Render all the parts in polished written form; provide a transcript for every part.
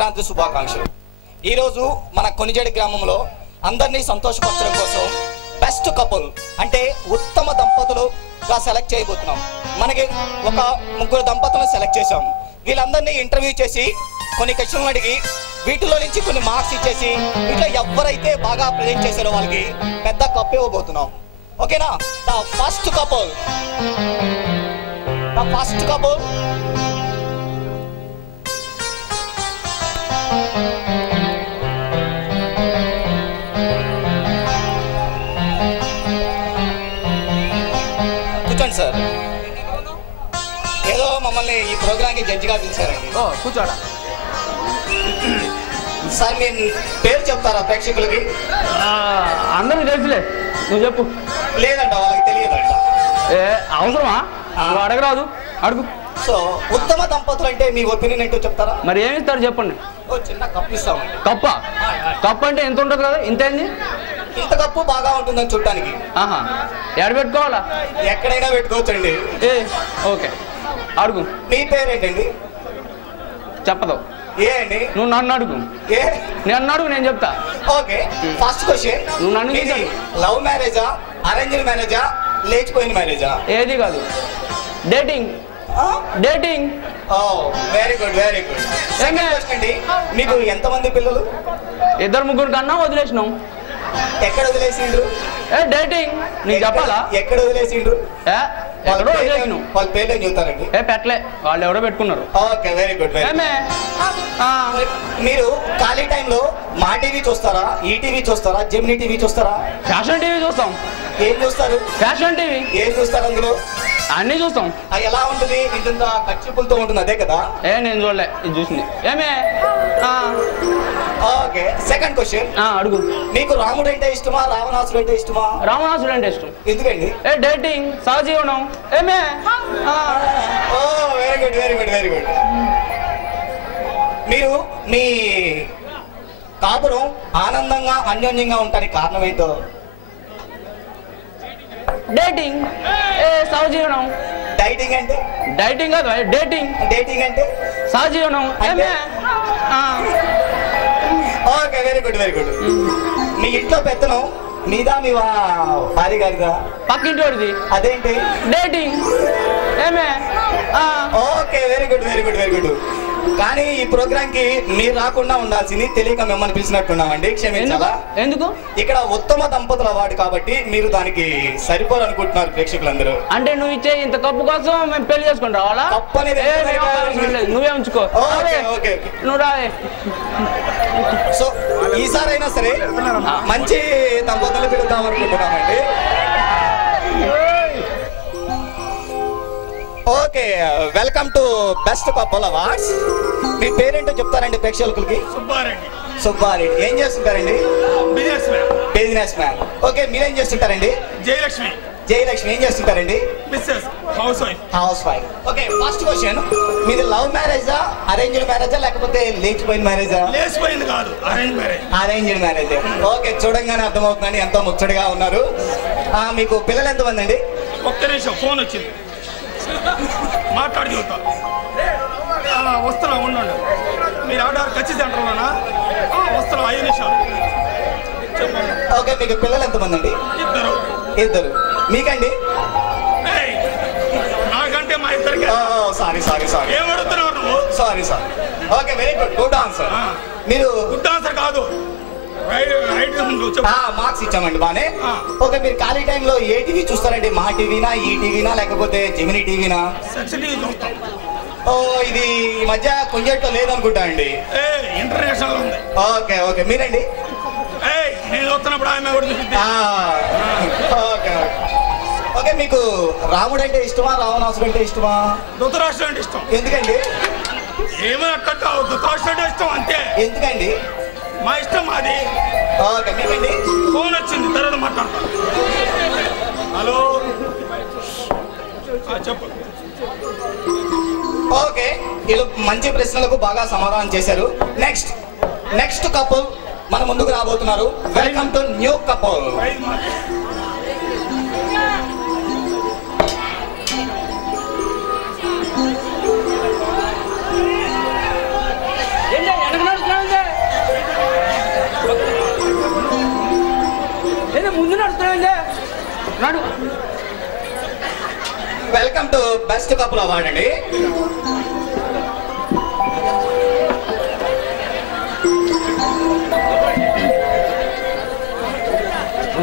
సంక్రాంతి శుభాకాంక్షలు. ఈరోజు మన కొనిజేడి గ్రామంలో అందరినీ సంతోషపరచడం కోసం బెస్ట్ కపుల్ అంటే ఉత్తమ దంపతులుగా సెలెక్ట్ చేయబోతున్నాం. మనకి ఒక 3 దంపతులను సెలెక్ట్ చేసాం. వీళ్ళందరినీ ఇంటర్వ్యూ చేసి కొన్ని క్వశ్చన్లు అడిగి వీటిలో నుంచి కొన్ని మార్క్స్ ఇచ్చేసి వీటిలో ఎవరైతే బాగా ప్రజెంట్ చేశారో వాళ్ళకి పెద్ద కప్ ఇవ్వబోతున్నాం. ఓకేనా? ద ఫస్ట్ కపుల్ కూర్చోండి సార్. ఏదో మమ్మల్ని ఈ ప్రోగ్రామ్కి జడ్జిగా పిలిచారండి. కూర్చోడా సార్ మీ పేరు చెప్తారా ప్రేక్షకులకి? అందరూ తెలుసులే, నువ్వు చెప్పు. లేదంట, వాళ్ళకి తెలియదంట. అవసరమా? నువ్వు అడగరాదు, అడుగు. సో ఉత్తమ దంపతులు అంటే మీ ఒపీనియన్ ఏంటో చెప్తారా? మరి ఏమి ఇస్తారు చెప్పండి. ఓ చిన్న కప్పు ఇస్తామండి. కప్పు అంటే ఎంత ఉంటుంది కదా? ఇంత ఏంది? ఇంత కప్పు బాగా ఉంటుందని చుట్టానికి. ఎక్కడ పెట్టుకోవాలా? ఎక్కడైనా పెట్టుకోవచ్చండి. ఓకే, అడుగు. మీ పేరేంటండి? చెప్పదు. ఏ అండి? నువ్వు నన్ను అడుగు. నన్ను అడుగు, నేను చెప్తా. Okay, first question. నువ్వు నన్ను లవ్ మ్యారేజా, అరేంజ్డ్ మ్యారేజా, లేచిపోయిన మ్యారేజా? ఏది కాదు, dating. Very good, very good. Second question అండి, మీకు ఎంతమంది పిల్లలు? 2-3 కన్నా వదిలేసినాం. ఎక్కడ వదిలేసిండ్రు? డేటింగ్. నీకు చెప్పాలా? ఎక్కడ వదిలేసిండ్రు? ఎక్కడో వదిలేసినాం. వాళ్ళ పేర్లు ఏం చెప్తారండి? పెట్టలే, వాళ్ళు ఎవరో పెట్టుకున్నారు. Okay, very good. మీరు ఖాళీ టైంలో మా టీవీ చూస్తారా, ఈటీవీ చూస్తారా, జెమినీ టీవీ చూస్తారా? ఫ్యాషన్ టీవీ చూస్తాం. ఏం చూస్తారు? Fashion TV. ఏం చూస్తారు అందులో? అన్నీ చూస్తాం. అది ఎలా ఉంటుంది? ఇంత ఖర్చుపులతో ఉంటుంది, అదే కదా? నేను చూడలే, ఇది చూసింది. Okay, second question. అడుగు. మీకు రాముడు అంటే ఇష్టమా, రావణాసుడు అంటే ఇష్టమా? రావణాసుడు అంటే ఇష్టం. ఎందుకండి? డేటింగ్, సహజీవనం. Very good, very good, very good. మీరు మీ కాపురం ఆనందంగా అన్యోన్యంగా ఉండడానికి కారణం ఏంటో? డేటింగ్, సహజీవనం. డైటింగ్ అంటే? డైటింగ్ కాదు, డేటింగ్. డేటింగ్ అంటే? సహజీవనం. Okay, very good, very good. మీ ఇంట్లో పెత్తనం మీదా, మీ భార్య గారిదా? పక్కింటి వాడిది. అదేంటి? Dating. Okay, very good, very good, very good. కానీ ఈ ప్రోగ్రామ్ కి మీరు రాకుండా ఉండాల్సింది, తెలియక మిమ్మల్ని పిలిచినట్టున్నామండి, క్షమించాలా? ఎందుకు? ఇక్కడ ఉత్తమ దంపతుల అవార్డు కాబట్టి మీరు దానికి సరిపోరనుకుంటున్నారు ప్రేక్షకులందరూ. అంటే నువ్వు ఇచ్చే ఇంత కప్పు కోసం మేము పెళ్లి చేసుకుని రావాలా? కప్పు అనేది నువ్వే ఉంచుకో. నువ్వు రా. సో ఈసారైనా సరే మంచి దంపతులు పిలుద్దాం అనుకుంటున్నామండి. Okay, welcome to best couple awards. మీ పేరేంటో చెప్తారండి ప్రేక్షకులకి? సుబ్బారెడ్డి. ఏం చేస్తుంటారండి? Business man. ఓకే, మీరేం చేస్తుంటారండి? జయలక్ష్మి. ఏం చేస్తుంటారండి? House wife. Okay, first question. మీది లవ్ మ్యారేజా, అరేంజ్డ్ మ్యారేజా, లేకపోతే లేచిపోయిన మ్యారేజా? లేచిపోయింది కాదు, అరేంజ్డ్ మ్యారేజ్. ఓకే, చూడంగానే అర్థమవుతుందండి, ఎంతో ముచ్చటగా ఉన్నారు. మీకు పిల్లలు ఎంతమంది అండి? ఒక్క నిమిషం, ఫోన్ వచ్చింది, మాట్లాడి చూస్తా. వస్తున్నా, ఉండండి. మీరు ఆర్డర్ ఖచ్చిత సెంటర్లోనా? వస్తున్నా, 5 నిమిషాలు. ఓకే, మీకు పిల్లలు ఎంతమంది అండి? ఇద్దరు. మీకండి? నాకంటే మా ఇద్దరికి. సారీ. ఏమడుగుతున్నావు నువ్వు? Sorry. Okay, very good, good answer. మీరు గుడ్ ఆన్సర్ కాదు, మార్క్స్ ఇచ్చామండి, బానే. ఓకే, మీరు ఖాళీ టైంలో ఏ టీవీ చూస్తారండి? మా టీవీనా, ఈ టీవీనా, లేకపోతే జెమినీ టీవీనా? ఇది ఈ మధ్య కొంచెంలో లేదనుకుంటా అండి, ఇంటర్నేషనల్ ఉంది. ఓకే, మీరండి? నేను చూస్తున్నప్పుడు ఆమె ఓకే, మీకు రాముడు అంటే ఇష్టమా, రావణాసుడు అంటే ఇష్టమా? ధృతరాష్ట్రుడు అంటే ఇష్టం. ఎందుకండి? ఏమన్నా ధృతరాష్ట్రుడు అంటే ఇష్టం, అంతే. ఎందుకండి? మా ఇష్టం మాది. ఓకే, మీకండి? ఫోన్ వచ్చింది, తర్వాత మాట్లాడతాను. హలో, చెప్పు. ఓకే, వీళ్ళు మంచి ప్రశ్నలకు బాగా సమాధానం చేశారు. నెక్స్ట్ కపుల్ మన ముందుకు రాబోతున్నారు. Welcome to new couple. ఏంటో ముందు నడుస్తున్నాండి నడు. Welcome to best couple award అండి.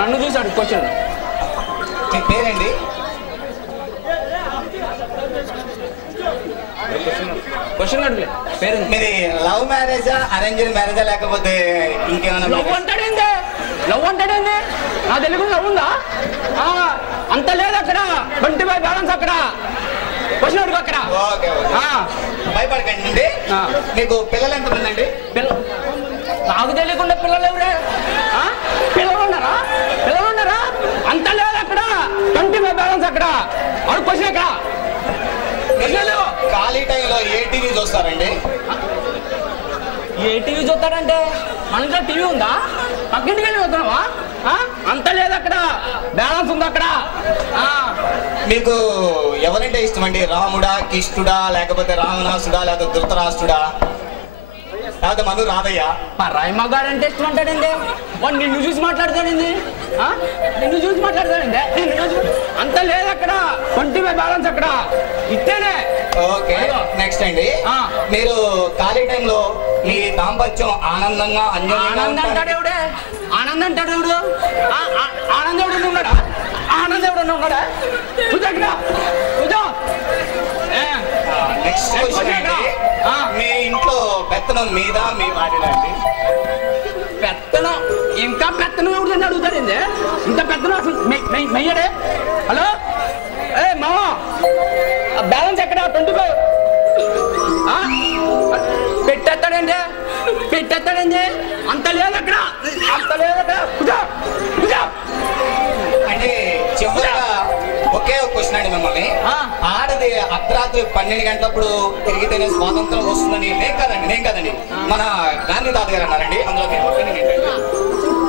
నన్ను చూసాడు క్వశ్చన్. మీ పేరేంటి? క్వశ్చన్ అడుగులే పేరు. మీది లవ్ మ్యారేజా అరేంజ్డ్ మ్యారేజా లేకపోతే ఇంకేమైనా? లవ్ అంటాడేంది? లవ్ అంటాడేంది? నా తెలుగు లవ్ ఉందా? అంత లేదు అక్కడ. 25 బ్యాలెన్స్ అక్కడ. క్వశ్చన్ అడుగు అక్కడ. ఓకే భయపడకండి. మీకు పిల్లలు ఎంతమంది అండి? నాకు తెలియకుండా పిల్లలు ఎవరే? పిల్లలు ఉన్నారా? పిల్లలు ఉన్నారా? అంత లేదు అక్కడ. 25 బ్యాలెన్స్ అక్కడ. అడుగు క్వశ్చన్ అక్కడ. ఖాళీ టైంలో ఏ టీవీ చూస్తారండి? ఏ టీవీ చూస్తారంటే మన ఇంట్లో టీవీ ఉందా? పక్కింటికి వెళ్ళి వస్తున్నావా? అంత లేదు అక్కడ. బ్యాలెన్స్ ఉంది అక్కడ. మీకు ఎవరంటే ఇష్టం అండి? రాముడా, కృష్ణుడా, లేకపోతే రావణాసుడా, లేకపోతే ధృతరాష్ట్రుడా, లేకపోతే మను రాధయ్య? రాయి మగాడు అంటే ఇష్టం అంటాడండి. వాడు నిన్ను చూసి మాట్లాడతాడండి. నిన్ను చూసి మాట్లాడతాడండి. అంత లేదు అక్కడ. 25 బ్యాలెన్స్ అక్కడ. ఇస్తేనే. ఓకే నెక్స్ట్ అండి. మీరు ఖాళీ టైంలో మీ దాంపత్యం ఆనందంగా ఆనందం అంటాడు ఎవడే? ఆనందం అంటాడు ఎవడు? ఆనందం ఎవడు ఉన్నాడా? ఆనందం ఎవడన్నా ఉన్నాడా? కూర్చో అక్కడ. కూర్చో. నెక్స్ట్ క్వశ్చన్ అండి. మీ ఇంట్లో పెత్తనం మీద మీ భార్యదా అండి? పెత్తనం ఇంకా పెత్తనం ఎవరిదని అడుగుతాడండి. ఇంత పెత్తనం అసలు మెయ్యడే. హలో మామ బ్యాలెన్స్ ఎక్కడ? 25 పెట్టేస్తాడండి. పెట్టేస్తాడండి. అంత లేదు అక్కడ. అంత లేదు అక్కడ. కూర్చో. కూర్చో. అంటే చివరిగా ఒకే ఒక క్వశ్చన్ అండి మిమ్మల్ని. ఆడది అర్ధరాత్రి 12 గంటలప్పుడు తిరిగితేనే స్వాతంత్రం వస్తుందని నేను కదండి మన గాంధీ తాత గారు అన్నారండి. అందులో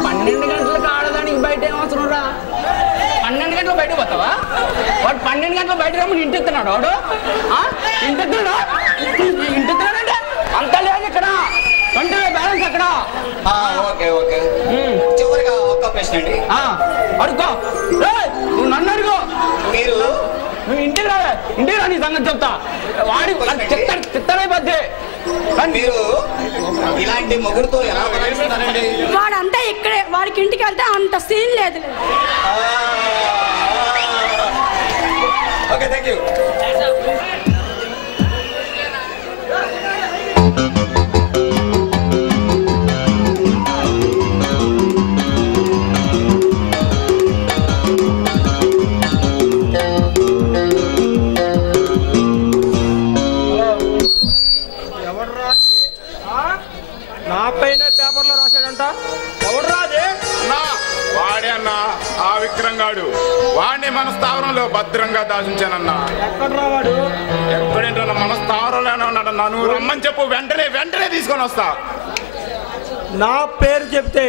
12 గంటలకు ఆడదానికి బయట ఏమవసరం రా? 12 గంటలు బయటకు పోతావా? వాడు 12 గంటలు బయట రమ్మని ఇంటి ఇస్తున్నాడు. వాడు ఇంటి ఇస్తున్నాడంటే అంత లేదు ఇక్కడ. 25 బ్యాలెన్స్ అక్కడ. ఓకే చివరిగా ఒక్క ప్రశ్న అండి. అడుకో. నువ్వు నన్ను అడుగు. నువ్వు ఇంటికి రా. నీ సంగతి చెప్తా. వాడి చిత్తరైపోద్ది. మీరు ఇలాంటి మొగుడుతో ఎలా బలాయిస్తున్నారండి? వాడంతా ఇక్కడే. వాడికి ఇంటికి వెళ్తే అంత సీన్ లేదు. Okay thank you. నా పైన పేపర్లో రాశాడంట. ఎవడు రాదే? వాడే అన్నా ఆ విక్రంగాడు. వాడిని మన స్థావరంలో భద్రంగా దాచించానన్నా. ఎక్కడ రావాడు? ఎక్కడేంటన్నా మన స్థావరంలోనే ఉన్నాడన్నా. నువ్వు రమ్మని చెప్పు. వెంటనే తీసుకొని వస్తా. నా పేరు చెప్తే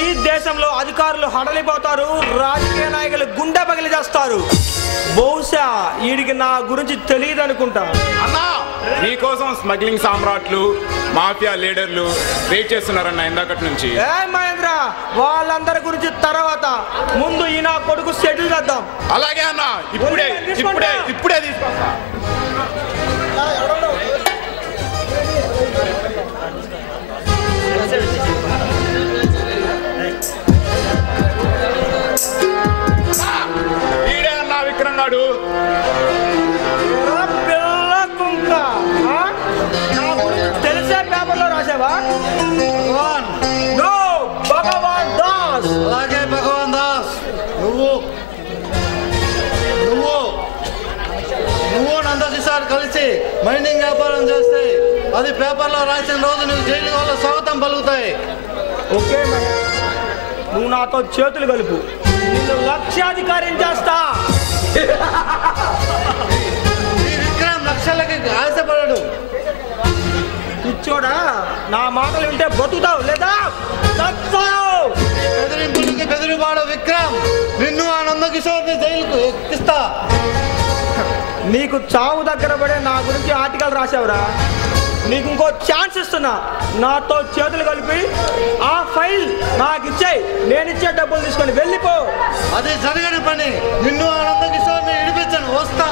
ఈ దేశంలో అధికారులు హడలిపోతారు. రాజకీయ నాయకులు గుండె పగిలి చేస్తారు. బహుశా వీడికి నా గురించి తెలియదు అనుకుంటా. అన్నా నీకోసం స్మగ్లింగ్ సామ్రాట్లు, మాఫియా లీడర్లు వెయిట్ చేస్తున్నారన్నా ఇందాకటి నుంచి. ఏ మహేంద్ర, వాళ్ళందరి గురించి తర్వాత ముందు ఈ నా కొడుకు సెటిల్ చేద్దాం. అలాగే అన్నా. ఇప్పుడే తీసుకొస్తా. ఈడే అన్నా విక్రంగాడు. నా గురించి తెలిసే పేపర్లో రాసావా? భగవాన్ దాస్. అలాగే భగవాన్ దాస్, నువ్వు నందకిషోర్ కలిసి మైనింగ్ వ్యాపారం చేస్తే అది పేపర్లో రాసిన రోజు నువ్వు జైలు వల్ల స్వాగతం పలుకుతాయి. ఓకే, నువ్వు నాతో చేతులు కలుపు. నిన్ను లక్షాధికారం చేస్తా. ఈ విక్రమ్ లక్షలకి ఆశపడడు. కూర్చోడా, నా మాటలు వింటే బతుకుతావు లేదా చస్తావు. బెదిరింపులకి బెదిరిపాడు విక్రమ్. నిన్ను ఆ నందకిషోర్ని జైలుకు ఎక్కిస్తా. నీకు చావు దగ్గర పడే నా గురించి ఆర్టికల్ రాసావురా. నీకు ఇంకో ఛాన్స్ ఇస్తున్నా. నాతో చేతులు కలిపి ఆ ఫైల్ నాకు ఇచ్చేయి. నేను ఇచ్చే డబ్బులు తీసుకొని వెళ్ళిపో. అది జరగని పని. నిన్ను ఆనంద కిషోర్ని ఇడిపించను. వస్తా.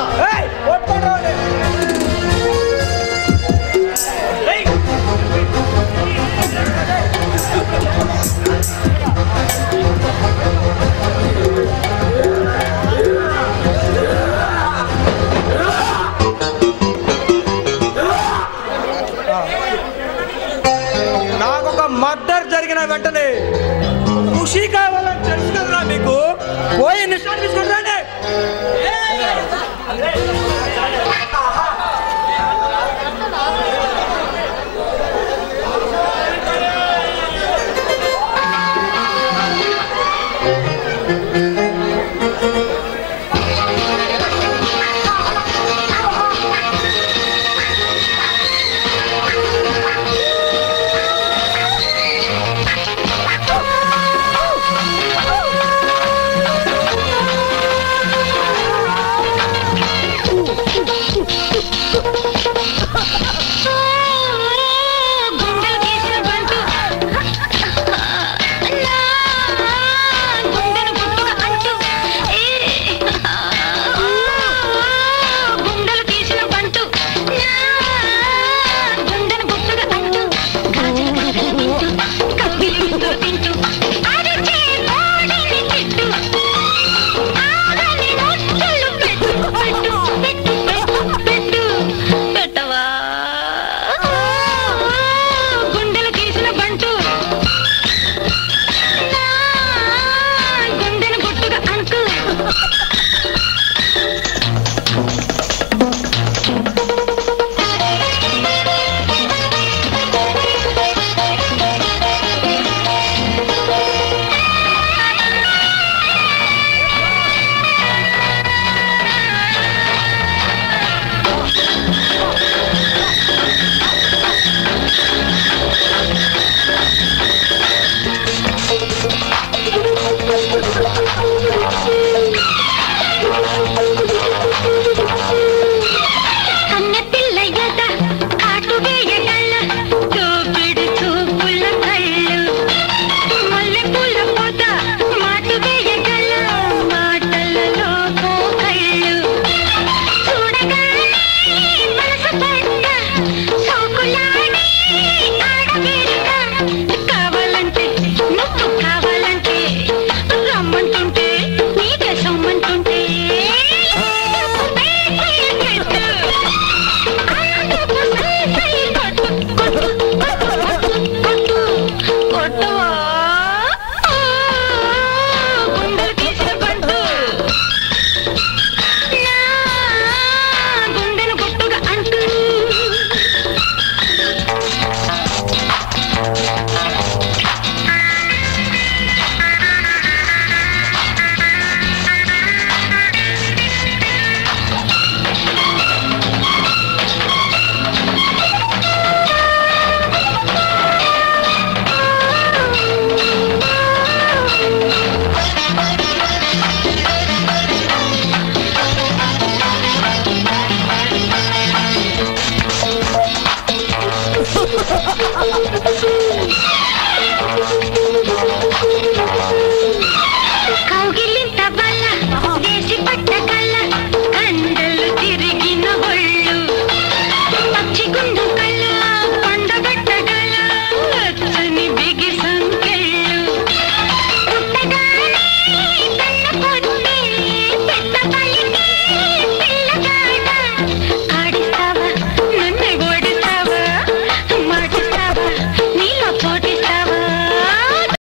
నాకొక మర్డర్ జరిగిన వెంటనే ఖుషి కావాలని తెలుసు కదరా మీకు. పోయి నిశ్చాన్ని తీసుకుని రండి.